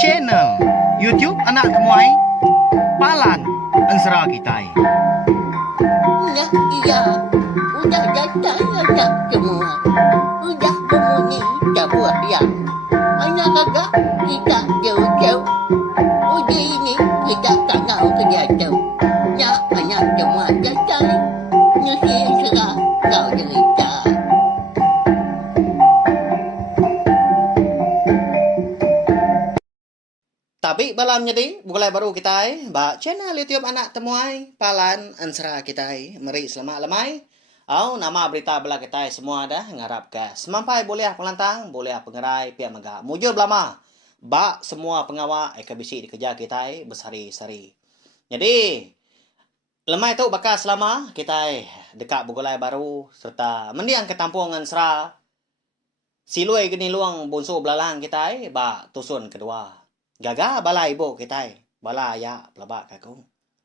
channel YouTube anak temuai Palan Ansara Kitai. Nah, iya, udah datang anak semua. Udah memenuhi sebuah yang anak agak kita jauh-jauh. Udah ini kita tak tahu kejatuh. Ya, anak semua datang. Nusi serah kau cerita. Tapi malamnya di mulai baru kita ba channel YouTube anak temuai Palan Ansara Kitai. Mari selamat lamai. Nama berita bela kita semua dah ngarap ke semampai boleh pelantang, boleh pengerai pihak megah. Mujur belama. Ba semua pengawal ekabisi dikerja kita bersari-sari. Jadi lemai tu bakal selama kita dekat Bugolai baru serta mendiang ketampungan sera silui gini luang bonso belalang kita ba tusun kedua. Gaga bala ibu kita bala ya pelabak aku.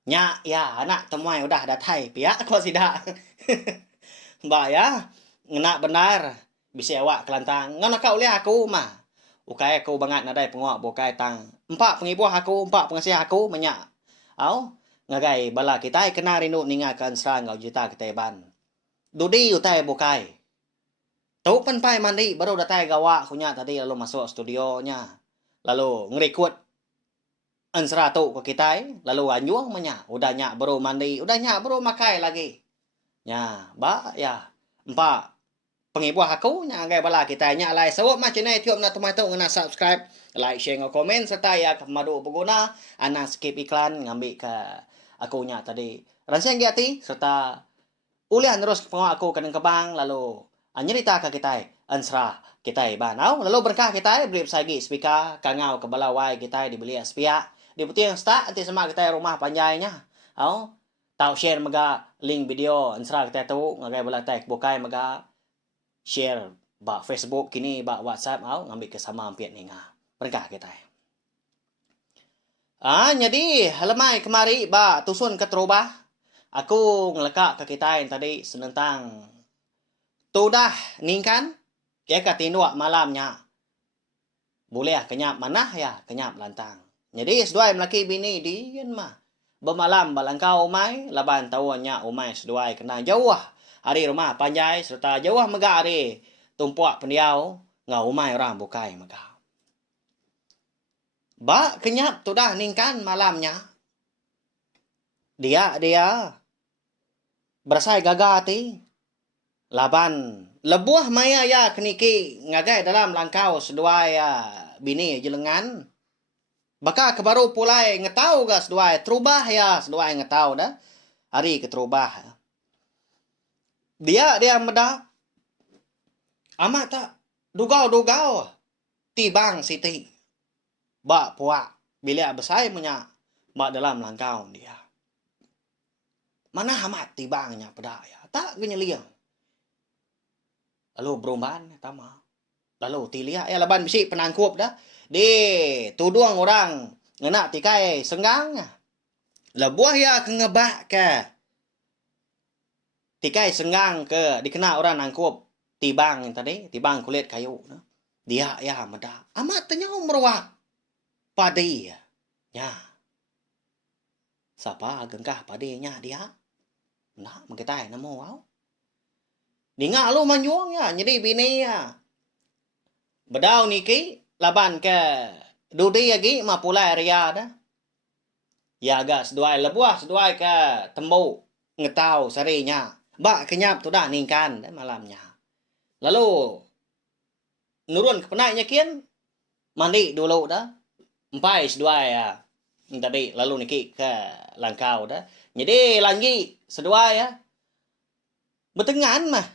Nya ya anak temuai udah datai pihak kau sidak. Mbak ya ngena benar bisa awak kelantang ngana kau lihat aku mah. Ukai aku banget nadai penguak bukai tang. Empat pengibuh aku, empat pengasih aku menyak. Au ngagai bala kita kena rindu ningakan serang ngau juta kita ban. Dudi utai bukai. Tahu penpai mandi baru datai gawak kunya tadi lalu masuk studionya. Lalu ngerekod ansara tu ke kita lalu anyuang menyak. Udah nyak baru mandi, udah nyak baru makai lagi. Ya, ba ya. Empat pengibuh aku nya ngagai bala kita nya lai sawat macam ni tiup nak tomato ngena subscribe, like, share ngau komen serta ya madu berguna ana skip iklan ngambil ke aku nya tadi. Rancang giati serta ulian terus pengawak aku kadang kebang lalu nyerita ke kita ansra kita banau lalu berkah kita beri sagi speaker kangau ke balawai kita dibeli spia di putih yang start nanti sama kita rumah panjainya au tahu share mega link video ansra kita tu ngagai bala tag bukai mega share ba Facebook kini ba WhatsApp au ngambil ke sama ampiat ninga berkah kita jadi lemai kemari ba tusun ke terubah aku ngelekak ke kita yang tadi senentang tu dah ningkan ya katinua malamnya boleh kenyap manah ya kenyap lantang jadi seduai melaki bini di kan mah bermalam balangkau umai laban tahuannya umai seduai kena jauh hari rumah panjai serta jauh mega hari tumpuak pendiau ngau umai orang bukai mega ba kenyap tu dah ningkan malamnya dia berasai gagati laban lebuah maya ya keniki ngagai dalam langkau seduai bini jelengan baka kebaru pulai ngetau ga seduai terubah ya seduai ngetau dah hari keterubah dia medak amat tak dugau tibang siti ba puak bila besai punya ba dalam langkau dia mana amat tibangnya pedak ya tak genyeliang lalu berumban tama lalu tilia ya laban bisi penangkup dah di tuduang orang ngena tikai senggang lebuah ya kengebak ke tikai senggang ke dikena orang nangkup tibang yang tadi tibang kulit kayu dia ya meda amat tenyau meruak padi ya siapa gengkah padinya dia nah mengkitai namo wow Ninga lu manjuang ya, jadi bini ya. Bedau niki laban ke dudi lagi ma pulai ria dah. Ya agak seduai lebuah seduai ke tembu ngetau sarinya. Ba kenyap tu dah ningkan dah malamnya. Lalu nurun ke penainya kian mandi dulu dah. Empai seduai ya. Tadi lalu niki ke langkau dah. Jadi lagi seduai ya. Betengan mah.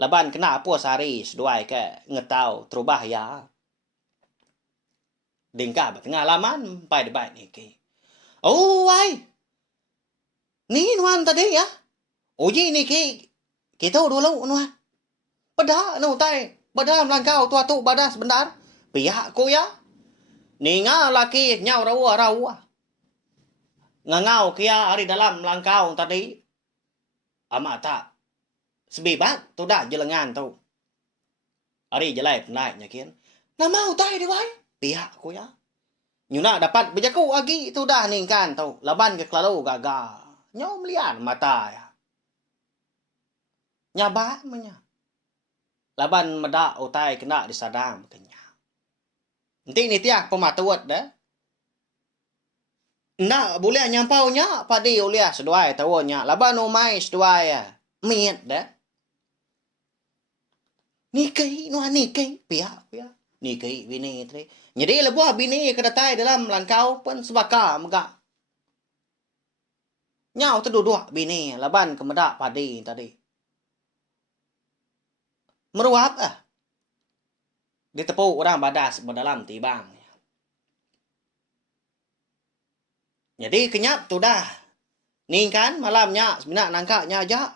Laban kena apa sehari seduai ke ngetau terubah ya. Dingka bertengah laman pai debat ni ke. Oh ai. Ni nuan tadi ya. Uji ni ke. Kita dulu nuan. Pada nu tai. Pada melangkau tua tu pada sebentar. Pihak ko ya. Ni nga laki nyau rawa. Ngangau kia hari dalam melangkau tadi. Amat tak. Sebibat tu dah jelengan tu. Hari jelai penai nyakin. Nama utai di wai. Pihak ko ya. Nyuna dapat bejaku agi tu dah ningkan tau. Laban ke klaro gaga. Nyom lian mata ya. Nyaba menya. Laban meda utai kena disadang kenya. Nanti ni tiak pematuat dah. Nak boleh nyampau nya padi ulia seduai tahu nya. Laban umai seduai ya. Miet dah. Nikai nuan nikai pihak pihak. Nikai bini tadi. Jadi lebuah bini kedatai dalam langkau pun sebaka megak. Nyau tu dua bini laban kemedak padi tadi. Meruap ah. Ditepuk orang badas berdalam tibang. Jadi kenyap tu dah. Ni kan malamnya sebenak nangkaknya aja.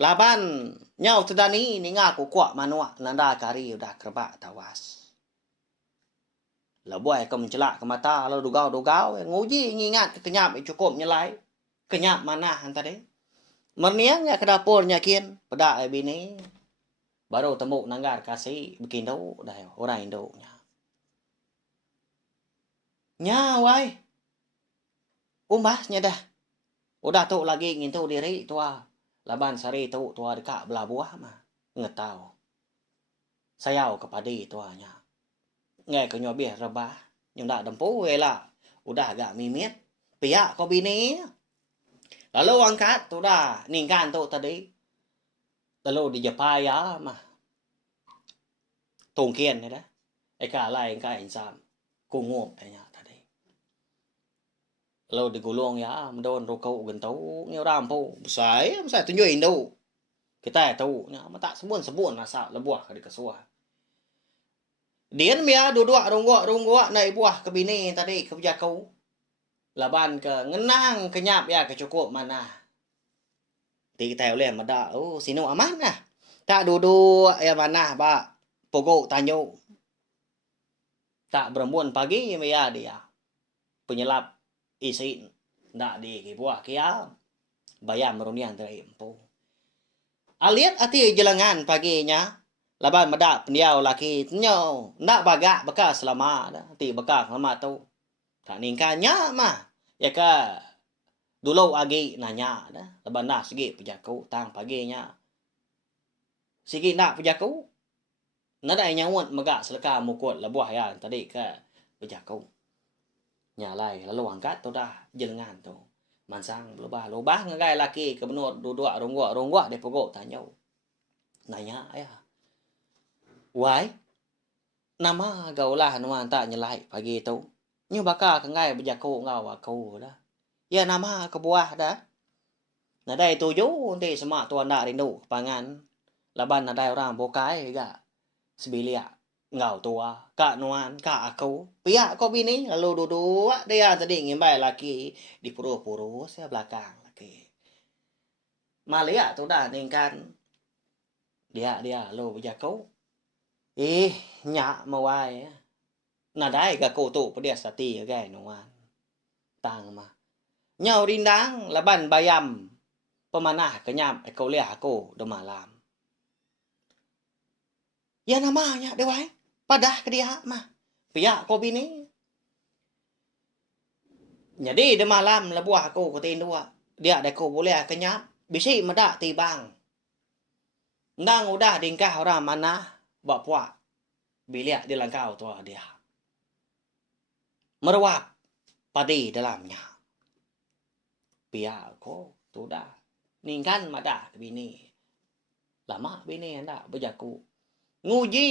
Laban nyau tu dah ni ngaku kuat manua nanda kari udah kerbak tawas. Lebuai ke mencelak ke mata lalu dugau-dugau nguji ngingat ke kenyap cukup nyelai. Kenyap mana tadi. Merniangnya ke dapurnya kian pedak bini. Baru temu nanggar kasih bikin dau dah orang Indo nya. Nya wai. Umbahnya dah. Udah tu lagi ngintu diri tua. Laban sari tu tua dekat belah buah mah. Ngetau. Sayau kepadi tuanya. Nghe ke nyobih rebah. Nhưng dak dempu lah. Udah agak mimit. Pihak kau bini. Lalu angkat tu dah. Ningkan tu tadi. Lalu dijapai ya mah. Tungkian ni dah. Eka lain ka insam. Kungop nya tadi. Lalu digulung ya. Mendon rukau gentau. Ngiu rampu. Besai tunjukin tu. Kita tahu. Mata sebun-sebun masak lebuah ke dikasuah. Dian mia duduk rungguk naik buah ke bini tadi ke bejakau. Laban ke ngenang kenyap ya kecukup mana. Ti kita oleh meda sino aman nah. Tak duduk ya mana ba pokok tanyo. Tak berembun pagi ya dia. Penyelap isi ndak di ke buah kia. Bayam merunian dari empu. Aliat ati jelangan paginya. Laban medak pendiau laki nyo nak bagak bekas selama dah ti bekak lama tu tak ningkanya mah ya ka dulu agi nanya dah laban nak segi pejaku tang paginya segi nak pejaku nada nyawut megak seleka mukut lebuah ya tadi ke pejaku nyalai lalu angkat tu dah jelengan tu mansang lubah ngagai laki ke benut duduk rungguk de pokok tanyo nanya ya. Wai, nama gaulah nuan tak nyelai pagi tu. Nyu bakal kengai berjaku ngau aku dah. Ya nama ke buah dah. Nadai tuju nanti semak tuan nak rindu pangan. Laban nadai orang bokai ga. Sebilia ngau tua. Kak nuan, kak aku. Pihak kau bini lalu duduk. Dia tadi ngimbai laki di puru-puru saya belakang laki. Malia tu dah ningkan. Dia lalu berjaku. Nyak mawai. Nadai ka ko tu pedia sati gai nuan. Tang mah. Nyau rindang laban bayam. Pemanah kenyap kau liah aku do malam. Ya namanya dewai. Padah ke dia mah. Pihak ko bini. Jadi de malam lebuah aku ko tin dua. Dia de ko boleh kenyap. Bisi medak tibang. Ndang udah dingkah orang mana. Buat puak. Bilik di langkau tu dia. Meruap. Padi dalamnya. Biar ko. Tu dah. Ningkan madah bini. Lama bini hendak berjaku. Nguji.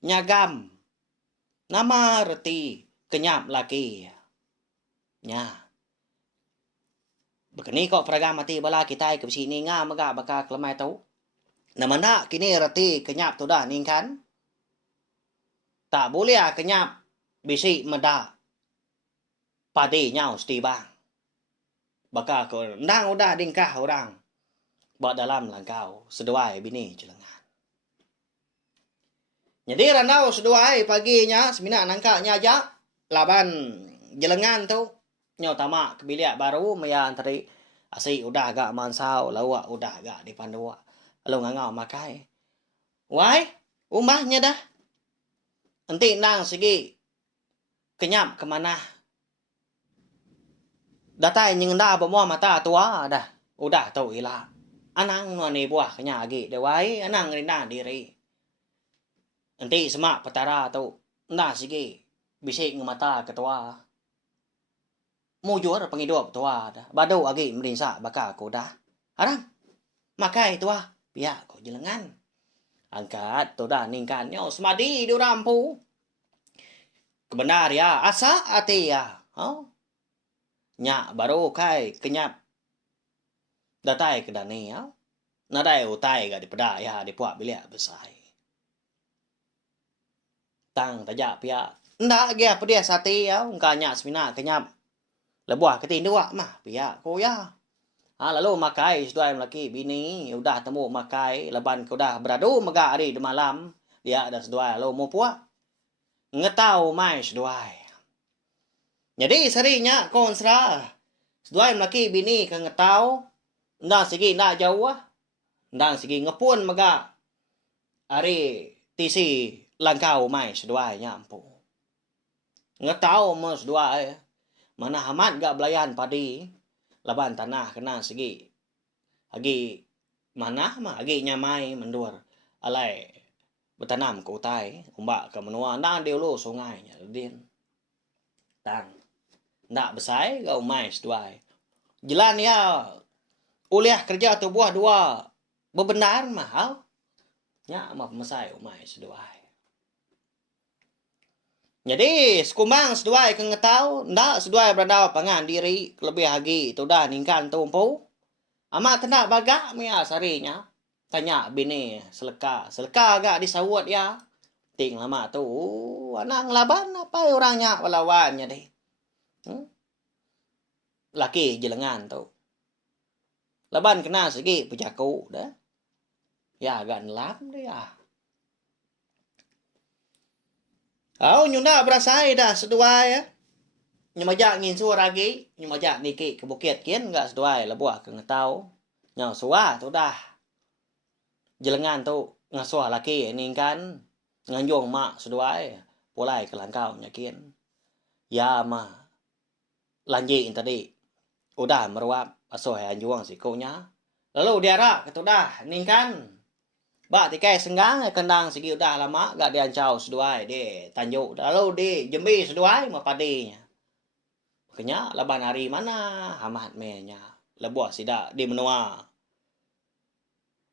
Nyagam. Nama reti. Kenyap laki. Nya. Begini kok peragam mati bala kita ke sini ngam agak bakal kelemai tu. Nama nak kini reti kenyap tu dah ningkan. Tak boleh kenyap bisi meda. Padi nyau sti bang. Bakal ko ndang udah dingkah orang. Buat dalam langkau seduai bini jelengan. Jadi ranau seduai paginya semina nangkaknya aja. Laban jelengan tu. Nyau tamak ke bilik baru meyan tadi. Asik udah agak mansau. Lawak udah agak dipandua. Lalu ngangau makai. Wai, umahnya dah. Enti nang sige kenyap kemana. Datai nyengda bemo mata tua dah. Udah tau ila. Anang nuani buah kenya agi dewai anang rinda diri. Enti semak petara tau. Nda sige bisik ngemata ketua. Mujur penghidup tua dah. Badu agi merinsa baka ko dah. Arang makai tua. Pihak ko jelengan. Angkat tu dah ningkannya semadi di rampu. Kebenar ya asa ati ya. Nya baru kai kenyap. Datai ke dani ya. Nadai utai ga di peda ya di puak bilik besai. Tang tajak pihak. Ndak gia pedia sati ya. Ungkanya semina kenyap. Lebuah ketindua mah pihak ko ya. Lalu makai seduai lelaki bini udah temu makai leban ko dah beradu mega hari di malam dia ada seduai lalu mau puak ngetau mai seduai. Jadi serinya konsra seduai lelaki bini ke ngetau ndak segi ndak jauh ndak segi ngepun mega hari tisi langkau mai seduai nyampu. Ngetau mo seduai mana hamat gak belayan padi laban tanah kena segi agi mana mah agi nyamai mendur alai bertanam ke utai umbak ke menua ndak diulu sungai nya din tang ndak besai ga umai seduai jelan ya uliah kerja tu buah dua bebenar mahal nya mah mesai umai seduai. Jadi sekumbang seduai ke ngetau ndak seduai berandau pangan diri lebih lagi tu dah ningkan tumpu ama kena bagak mia sarinya tanya bini seleka agak disawut ya ting lama tu anang laban apa orangnya walawannya deh laki jelengan tu laban kena segi pejaku dah ya agak nelap deh ya. Nyunda berasai dah seduai ya. Nyemajak ngin suara lagi, nyemajak niki ke bukit kian enggak seduai lebuah ke ngetau. Nyau suah tu dah. Jelengan tu ngasuh laki ini kan nganjung mak seduai pulai ke langkau nyakin. Ya mah lanji tadi udah meruap asuh anjuang si konya. Lalu diarak ke tu dah ningkan. Bak tikai senggang kendang segi udah lama gak diancau seduai di Tanjuk lalu di Jambi seduai mah padinya. Makanya laban hari mana hamat menya lebuah sida di menua.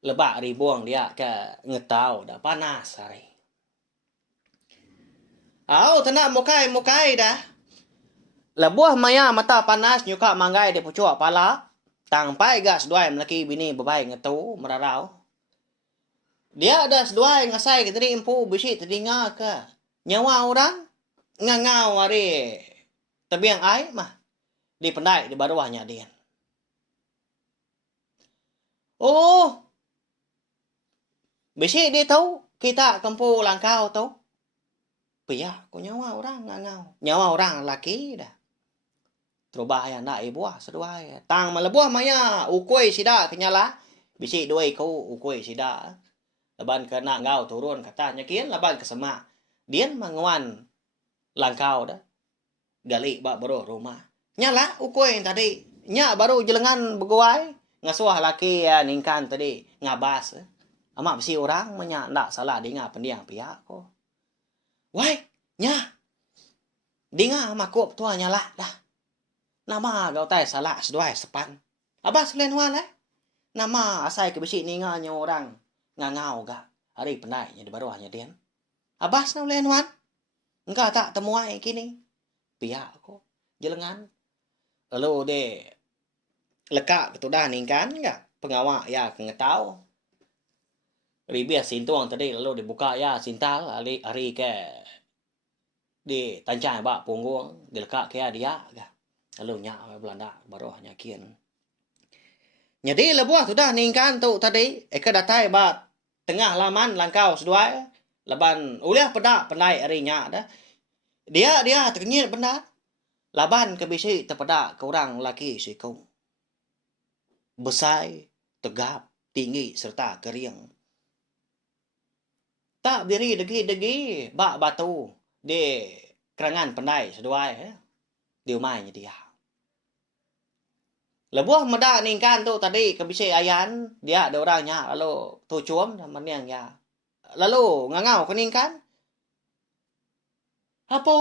Lebak ribuang dia ke ngetau dah panas hari. Tenang mukai dah. Lebuah maya mata panas nyuka manggai di pucuk pala. Tangpai gak seduai melaki bini bebai ngetu merarau. Dia ada seduai ngasai ke tadi impu bisi teringa ke nyawa orang ngangau hari tebiang ai mah di pendai di bawahnya dia. Bisi dia tahu kita kempu langkau tahu. Pia ku nyawa orang ngangau. Nyawa orang laki dah. Terubah ya ndak ibu seduai. Tang malebuah maya ukoi sida kenyala. Bisi doi kau ukoi sida. Laban kena ngau turun katanya kian laban kesema. Dian manguan langkau dah. Gali bak baru rumah. Nyala ukoi tadi. Nya baru jelengan beguai. Ngasuh laki ya ningkan tadi ngabas. Amak besi orang menya ndak salah dengar pendiang pihak ko. Wai, nya. Dengar makuk tua nyala dah. Nama gau tai salah seduai sepan. Abas lain wan Nama asai ke besi ninganya orang. Ngangau ga hari pendainya di bawahnya dia. Abas na lain wan. Engkau tak temuai kini. Pihak ko jelengan. Lalu de lekak ketudah ningkan enggak pengawak ya kengetau. Ribia sintuang tadi lalu dibuka ya sintal hari ke di tancai bak punggung dilekak ke dia ga. Lalu nyak Belanda bawahnya kian. Jadi lebuah tu dah ningkan tu tadi ke datai bak tengah laman langkau seduai laban uliah pedak pendai arinya dah. Dia ternyit benda. Laban ke bisi terpedak ke orang laki si kau. Besai, tegap, tinggi serta keriang. Tak berdiri degi-degi bak batu di kerangan pandai seduai di rumahnya dia. Lebuah meda ningkan tu tadi kebisi ayan dia ada orangnya lalu tu cuam maniang ya. Lalu ngangau keningkan. Apa?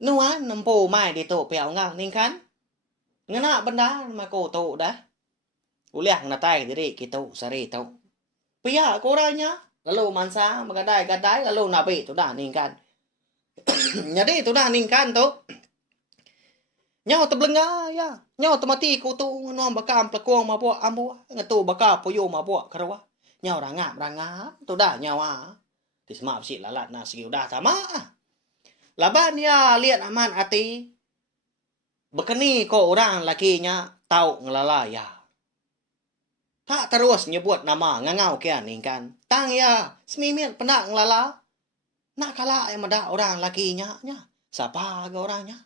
Nuan nempo mai di tu piao ngal ningkan. Ngena benda ma ko tu dah. Uliah natai diri kita sari tu. Pia koranya lalu mansa magadai-gadai lalu nabi tu dah ningkan. Jadi tu dah ningkan tu. Nyaw terblenga ya. Nyaw temati ku tu nuam bakam pelakong ma buat ambo ngatu baka poyo ma buat kerwa. Nyaw rangap tu dah nyawa. Tisma si lalat na segi udah sama. Laban ya lihat aman ati. Bekeni ko orang lakinya tahu ngelala ya. Tak terus nyebut nama ngangau kian ningkan. Tang ya semimit pernah ngelala. Nak kalah yang meda orang lakinya nya. Siapa ke orangnya?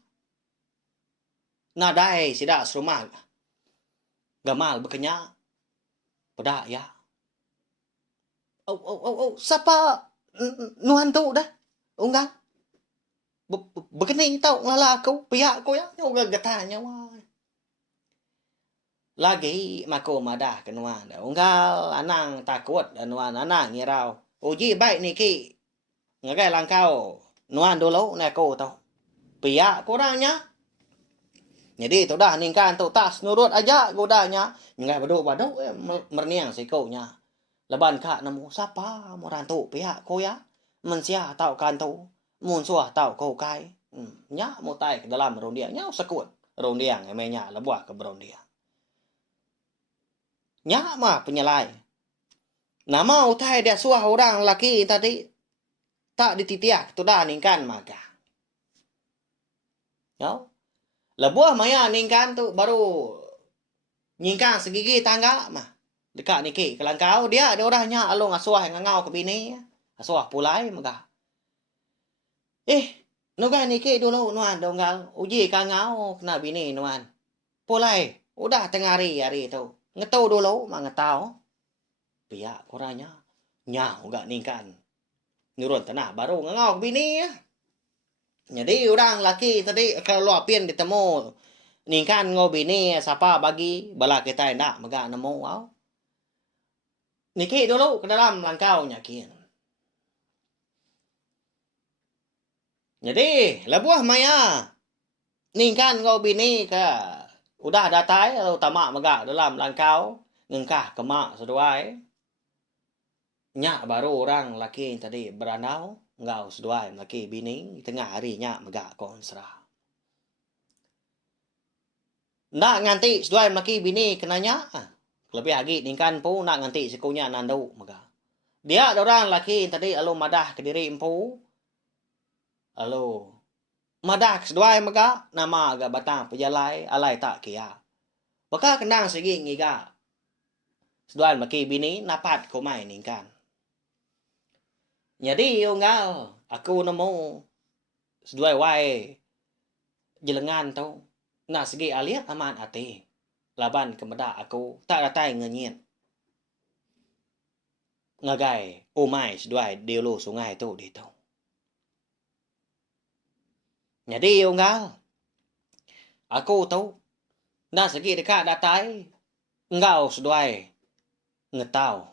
Nadai sidak serumah. Gamal bekenya. Pedak ya. Siapa nuan tu dah? Unggal. Begini tau ngelala aku. Pihak aku ya. Yang getahnya wah. Lagi mako madah ke nuan. Unggal anang takut nuan anang ngirau. Uji baik ni ki. Ngagai langkau. Nuan dulu nak aku tau. Pihak kurangnya. Jadi tu dah ningkan tu tas nurut aja godanya. Ngai baduk-baduk merniang sikonya. Leban kak nemu siapa morantu pihak ko ya. Mensia tau kan tu. Mun suah tau ko kai. Nya mutai ke dalam rondiang nya sekut. Rondiang emenya lebuah ke rondiang. Nya mah penyelai. Nama utai dia suah orang laki tadi. Tak dititiak tu dah ningkan maka. Yo. Lebuah maya ningkan tu baru nyingkan segigi tangga mah. Dekat niki kelangkau dia ada orangnya alung asuah ngangau ke bini. Asuah pulai maka. Nugan niki dulu nuan donggal. Uji kangau kena bini nuan. Pulai. Udah tengah hari tu. Ngetau dulu mah ngetau. Biak orangnya. Nyau gak ningkan. Nurun tanah baru ngangau ke bini ya. Jadi orang laki tadi kalau luapin ditemu ningkan ngobi ni siapa bagi bala kita nak megak nemu au. Niki dulu ke dalam langkau nyakin. Jadi lebuah maya ningkan ngobi ni ke udah datai lalu tamak megak dalam langkau ngengkah kemak seduai. Nyak baru orang laki tadi berandau. Ngau seduai laki bini tengah harinya megak konsra. Nak nganti seduai laki bini kenanya. Lebih lagi ningkan pu nak nganti sikunya nandu megak. Dia ada orang laki tadi alu madah ke diri empu. Alu madah seduai megak nama agak batang pejalai alai tak kia. Baka kendang segi ngiga. Seduai laki bini napat komai ningkan. Jadi unggal aku nemu seduai wae jelengan tu nak segi aliat aman ati laban kemeda aku tak datai ngenyit ngagai umai seduai di lu sungai tu di tu. Jadi unggal aku tu nak segi dekat datai engkau seduai ngetau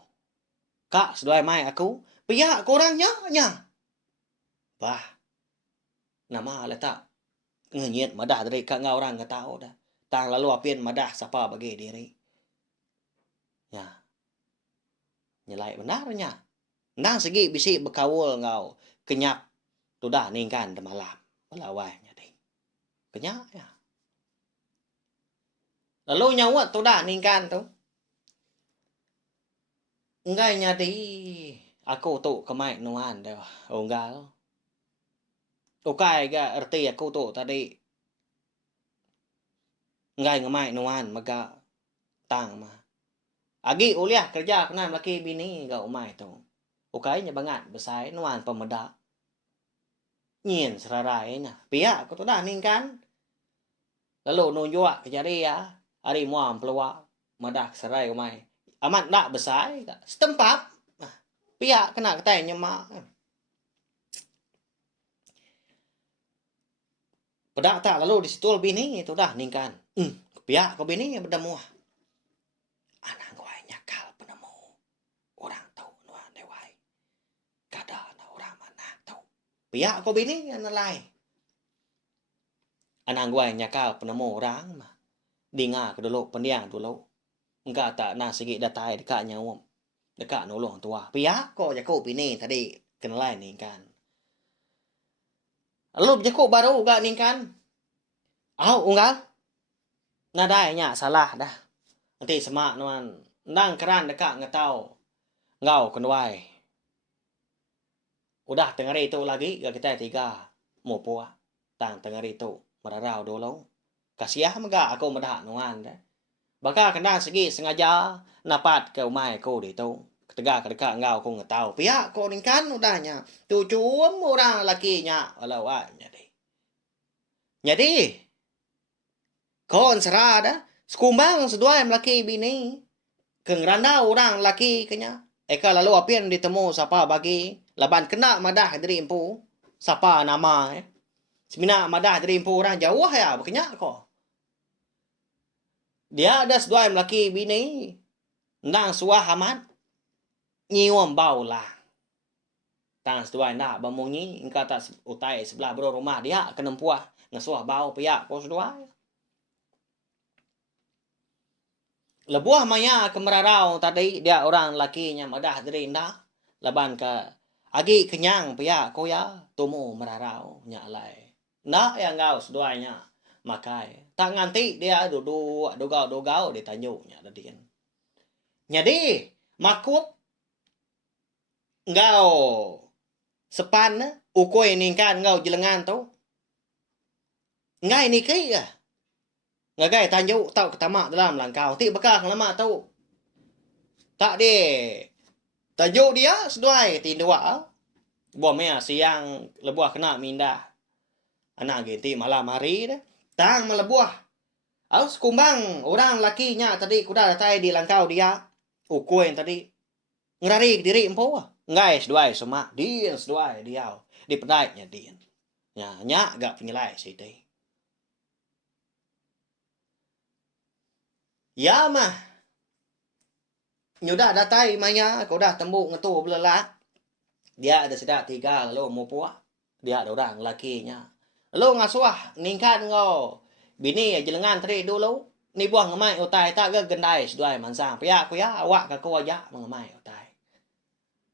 kak seduai mai aku pihak korangnya nya. Bah. Nama letak ngenyit madah dari kak ngau orang ngetau dah. Tang lalu apin madah siapa bagi diri. Ya. Nyelai benarnya. Nang segi bisi berkawul ngau kenyap tu dah ningkan de malam. Pelawainya ding. Kenyap ya. Lalu nyawat tu dah ningkan tu. Enggak nyadi. Aku tu kemai nuan dah. Unggal. Ukai ga erti aku tu tadi. Ngai ngemai nuan maga tang mah. Agi uliah kerja kena laki bini ga umai tu. Ukai nya bangat besai nuan pemeda. Nyin serarai nya. Pia aku tu dah ningkan. Lalu nunjuk kejari ya. Hari muam peluak. Madak serai umai. Amat nak besai. Setempat. Pihak kena ketai nyemak. Pedak tak lalu di situ bini itu dah ningkan. Pihak ke bini bertemu. Anak gua nyakal penemu. Orang tahu nuan dewai. Kada na orang mana tahu. Pihak ke bini yang lain. Anak gua nyakal penemu orang mah. Dinga ke dulu pendiang dulu. Enggak tak na segi datai dekat nyawam. Dekat nolong tua. Pihak kok jago bini tadi kenal lain ningkan. Lalu jago baru gak ningkan. Unggal. Nadainya salah dah. Nanti semak nuan. Nang keran dekat ngetau. Ngau kenuai. Udah tengah itu lagi. Gak kita tiga. Mau puah. Tang tengah itu. Merarau dulu. Kasiah megak aku medah nuan dah. Baka kena segi sengaja. Napat ke umai aku di tu. Ketegak dekat ngau aku ngetau. Pihak kau ningkan udahnya. Tu cuma orang lakinya. Walau jadi. Kon serada. Sekumbang sedua yang laki bini. Kengranda orang laki kenya. Eka lalu apian ditemu siapa bagi. Laban kena madah dari empu. Siapa nama Semina madah dari empu orang jauh ya. Bekenya ko. Dia ada sedua yang laki bini. Nang suah amat. Nyiwam bau lah. Tang sedua yang nak bamunyi. Ingka tak utai sebelah bro rumah dia. Kenempuah. Ngasuah bau piak ko sedua. Lebuah maya ke merarau tadi dia orang lakinya madah dari indah. Laban ke agi kenyang pia ko ya tumu merarau nyalai. Nak yang ngau seduanya makai. Tak nganti dia duduk dogau ditanyunya tadian. Jadi makuk ngau sepan ukoi ningkan ngau jelengan tu. Ngai ni kai ya. Ngagai tanjuk tau ketama dalam langkau. Ti bekah lama tau. Tak de. Tanjuk dia seduai tindua. Buamnya siang lebuah kena mindah. Anak ganti malam hari dah. Tang melebuah. Aus kumbang orang lakinya tadi kuda datai di langkau dia. Ukui yang tadi. Ngerarik diri empu. Ngai seduai semak. Dia seduai dia. Di pedaiknya dia. Nyak gak penyelai sih. Ya mah. Nyudah datai maya. Kau dah tembuk ngetu belelak. Dia ada sedak tiga. Lalu mau puak. Dia ada orang lakinya. Lalu ngasuah. Ningkan ngau. Bini jelengan tadi dulu. Ni buah ngemai utai. Tak ke gendai seduai mansang. Pia aku ya. Awak ke kau aja mengemai utai.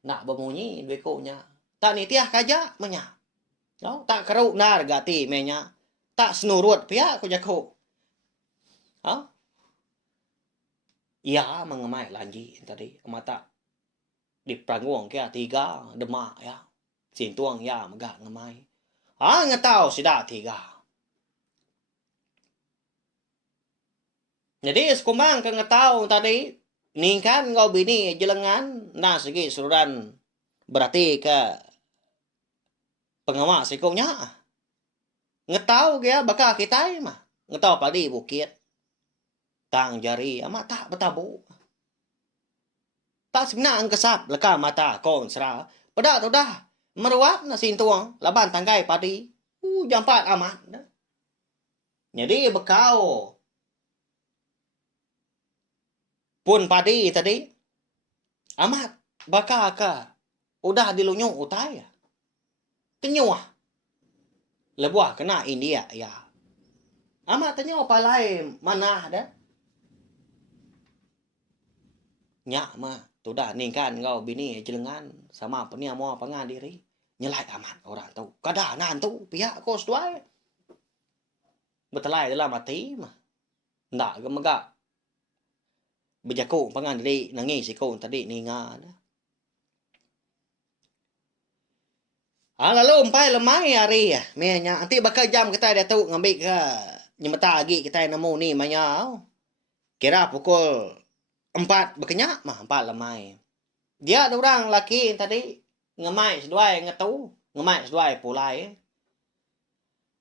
Nak bemunyi duikunya. Tak nitiah kaja menya. No? Tak keruk nar gati menya. Tak senurut pia aku jago. Ya mengemai lanji tadi mata di pranguang kia tiga demak ya sintuang ya megak ngemai ngetau sida tiga. Jadi sekumbang ke ngetau tadi ningkan ngau bini jelengan nah segi sururan berarti ke pengawas sikunya ngetau kia bakal kita mah ngetau padi bukit. Tang jari amat tak betabu. Tak sebenarnya kesap leka mata kon serah. Pada tu dah meruap na sintuang laban tangkai padi. Jampat amat. Jadi bekau pun padi tadi amat bakal ke udah dilunyung utai. Tenyuah. Lebuah kena India ya. Amat tenyuah palai mana dah. Nyak mah tu dah ningkan ngau bini jelengan sama penia mau pangan diri nyelai amat orang tu kada nan tu pihak kos tuai betelai dalam hati mah ndak gemegak bejaku pangan diri nangis si kau tadi ninga lalu umpai lemai hari ya menya nanti bakal jam kita dia tu ngambil ke nyemeta lagi kita nemu ni manya kira pukul 4 berkenyak mah 4 lemai. Dia ada orang laki tadi ngemai seduai ngetu, ngemai seduai pulai.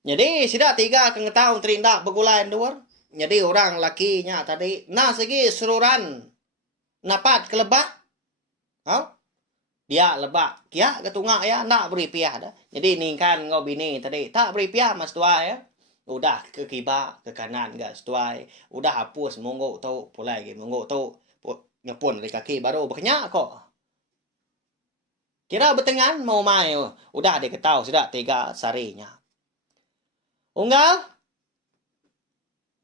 Jadi sida tiga ke ngetau terindak begulai dua. Jadi orang lakinya tadi nah segi sururan napat kelebak. Dia lebak. Kia ketunga ya nak beri piah dah. Jadi ningkan ngau bini tadi. Tak beri piah mas tuai ya. Udah ke kibak ke kanan gak setuai. Udah hapus monggok tu pulai lagi monggok tu. Nyepun dari kaki baru berkenyak kok. Kira bertengan mau mai. Udah dia ketahu sudah 3 sarinya. Unggal.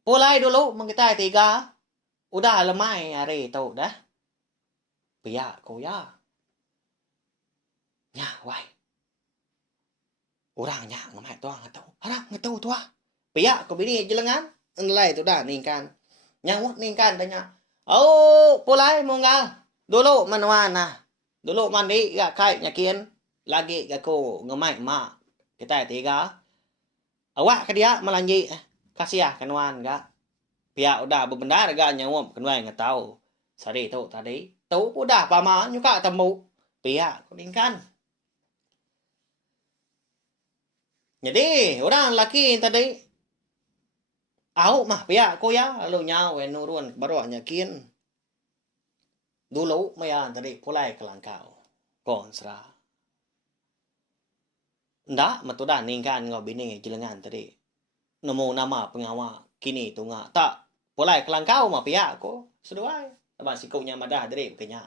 Pulai dulu mengkitai 3. Udah lemai hari tu dah. Piak ko ya. Nya wai. Orangnya ngamai tuang ngatau. Harap ngatau tua. Piak ko bini jelengan. Enlai tu dah ningkan. Nyawak ningkan tanya. Oh, pulai munggal. Dulu manuan nah. Dulu mandi gak kai nyakin. Lagi gak ko ngamai mak. Kita 3. Awak ke dia melanji. Kasih kanuan gak. Piak udah bebendar gak nyawak kanuan ngatau. Sari tu tadi. Tu udah pama nyuka temu. Piak ko ningkan. Jadi orang laki tadi au mah pihak ko ya lalu nyaw nurun baru nyakin dulu maya tadi pulai kelangkau konsra ndak matuda ningkan ngau bini jelengan tadi nemu nama pengawa kini tunga tak pulai kelangkau mah pihak ko seduai abang sikunya madah tadi kenya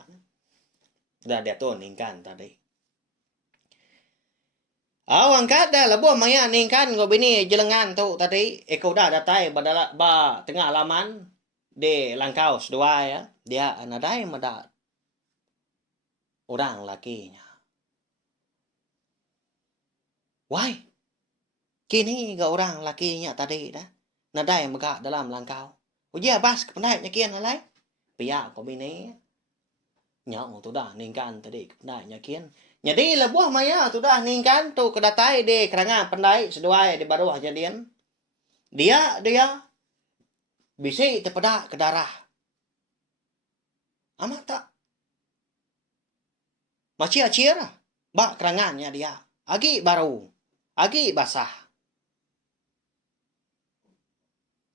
dah dia tu ningkan tadi Awang kada labo maya ningkan ngo bini jelengan tu tadi eko dah datai badala ba tengah laman de langkau sedua ya dia anadai mada orang lakinya. Wai kini ga orang lakinya tadi dah nadai maga dalam langkau. Ujia bas kependai nyakian alai pia ko bini nyong tu dah ningkan tadi kependai nyakian. Jadi lebuah maya tu dah ningkan tu kedatai de kerangan pandai seduai di baruah jadian. Dia bisi tepada ke darah. Amat tak. Macam acir ba kerangannya dia. Agi baru. Agi basah.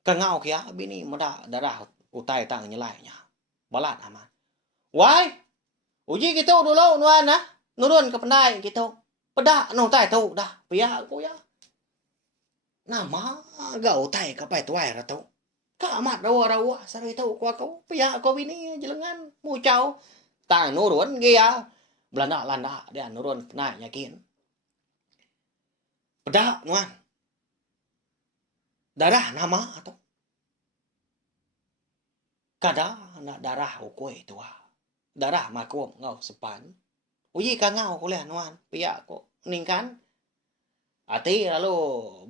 Kengau kia bini muda darah utai tang nyelainya. Balat amat. Wai. Uji gitu dulu nuan nah. Nurun ke pendai gitu. Pedak no tai tu dah. Pihak ko ya. Nama gau tai ka pai tuai ra tu. Ka amat rawa sari tu ko ko. Pihak ko bini jelengan mucau. Tai nurun ge ya. Belanda landa dia nurun pendai nyakin. Pedak nuan. Darah nama tu. Kada na darah ukoi tu. Darah makum ngau sepan. Uji kangau kuliah nuan, pihak ko ningkan. Ati lalu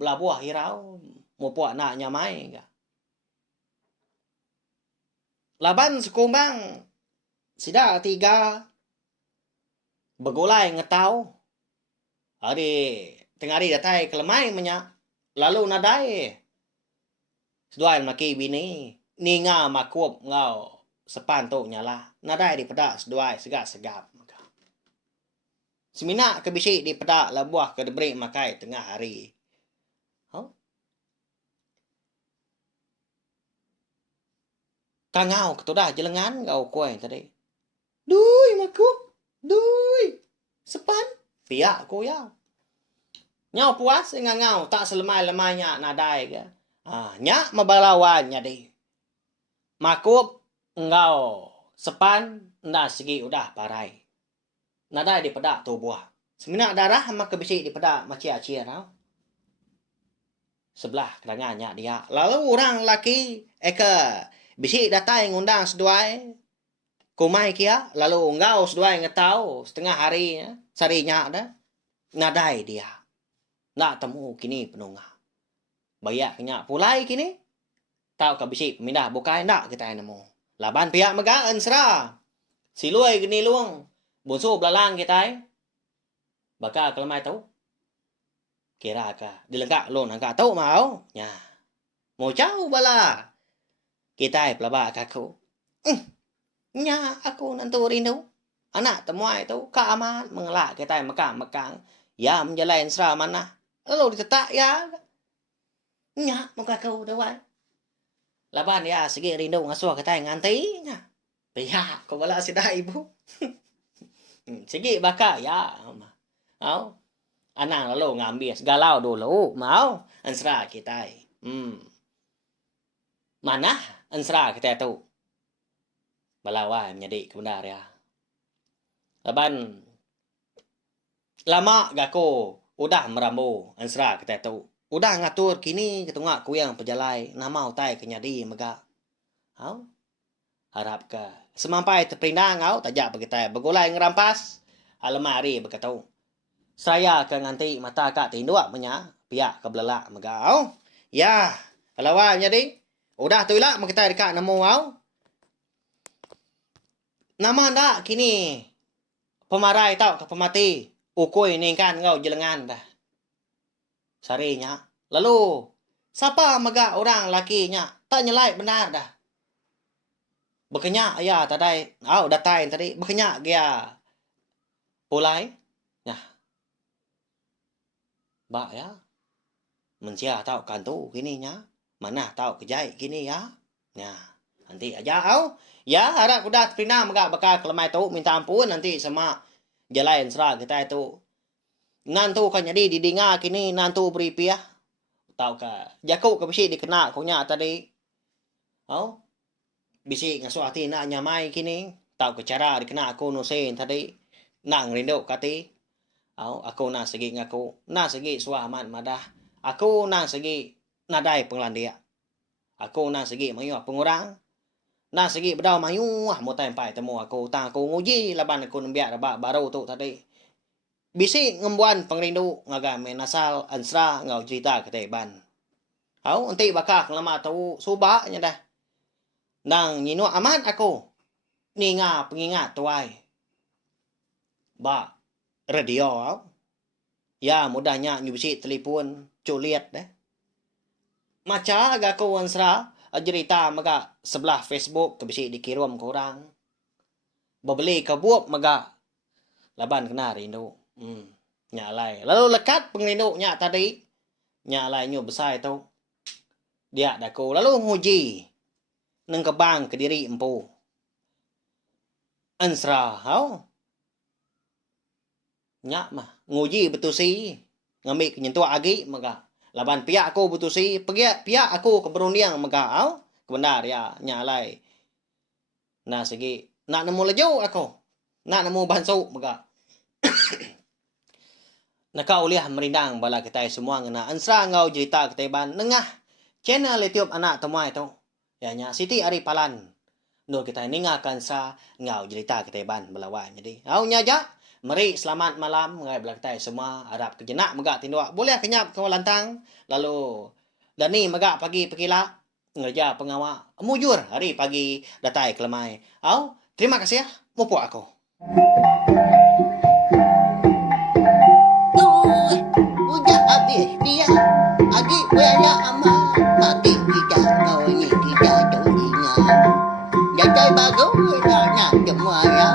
belah buah hirau, mau puak nak nyamai ka. Laban sekumbang, sida 3 begulai ngetau. Hari tengah hari datai kelemai menyak. Lalu nadai. Seduai maki bini, ninga makup ngau sepan tu nyala. Nadai di pedak seduai segap-segap. Semina ke bisi di pedak labuah ke debrik makai tengah hari. Huh? Kangau ketudah jelengan kau kuai tadi. Dui makuk. Dui. Sepan. Piak ko ya. Nyau puas ngangau tak selemai-lemainya nadai ke. Nyak mabalawannya di. Makuk engau sepan nda segi udah parai. Nada di pedak tu buah. Semina darah mak kebisi di pedak macam acir tau. Sebelah kerangannya dia. Lalu orang laki bisi datai ngundang seduai. Kumai kia. Lalu engau seduai ngetau setengah hari sarinya ada. Nadai dia. Nak temu kini penungah. Bayak kenyak pulai kini. Tahu ke bisi pemindah bukai nak kita nemu. Laban pihak megaan serah. Silui gini luang. Bunso belalang kita baka kelemai tahu kira ka dilengkak lon angka tahu mau nya mau jauh bala kita pelaba kaku nya aku nantu rindu anak temuai tu ka aman mengelak kita mekang ya menjalain sera mana lalu ditetak ya nya muka kau dawai laban ya segi rindu ngasuh kita nganti nya pihak ko bala sida ibu Sige baka ya. Au. Anang lalu ngambis galau dulu. Mau ansra kita. Mana ansra kita tu. Balawa menjadi kebenar ya. Laban lama gako udah merambo ansra kita tu. Udah ngatur kini ketengah kuyang pejalai nama utai kenyadi mega. Au. Harap ka semampai terpindang au tajak begitai begulai ngerampas alemari berkata saya ke nganti mata kak tinduk punya pihak kebelelak mega au ya alawan jadi udah tu lah kita dekat nemu au nama ndak kini pemarai tau ke pemati ukui ni kan ngau jelengan dah sarinya lalu siapa mega orang lakinya tak nyelai benar dah Bekenya ya tadai datai tadi bekenya dia pulai ya ba ya mencia tahu kantu kini nya mana tahu kejai kini ya nanti aja ya harap kuda pina megak bakal kelemai tu minta ampun nanti sama jalain serah kita itu nantu kan jadi didinga kini nantu beri piah tahu ka jaku ke bisi dikena kunya tadi bisi ngaso ati na nyamai kini tau ke cara dikena aku no sen tadi nang rindo kati aku na segi ngaku na segi suaman madah aku na segi nadai penglandia aku na segi mayu pengurang na segi bedau mayu mo tempai temu aku ta aku nguji laban aku nembia ba baru tu tadi bisi ngembuan pengrindu ngaga menasal ansra ngau cerita kete ban nanti bakak lama tau suba nya dah nang nyino aman aku ni nga pengingat tuai ba radio ya mudahnya nyusi telepon culiat deh maca aga ko ansra cerita maga sebelah Facebook ke bisi dikirim ke orang bebeli ke buok maga laban kena rindu nyalai lalu lekat pengrindu nya tadi nyalai nyu besar itu dia dako lalu nguji neng kebang ke diri empu ansra nyak mah nguji betusi ngambil kenyentuh agi maka laban pihak aku betusi pihak aku keberuniang maka kebenar ya nyalai nah segi nak nemu lejo aku nak nemu bansu maka nakau liah merindang bala kita semua ngena ansra ngau cerita keteban nengah channel YouTube anak temuai tu ya nya Siti Ari Palan nur kita ningakan sa ngau cerita keteban belawan jadi nya ja mari selamat malam ngai belak tai semua harap kejenak megak tinduk boleh kenyap ke lantang lalu dani megak pagi pekila ngerja pengawa mujur hari pagi datai kelemai terima kasih ya mupu aku udah habis dia adik banyak amat mati kita kau ini kita telinga jajai baru nak semua ya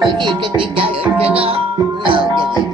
pergi ke tiga segera mau jalan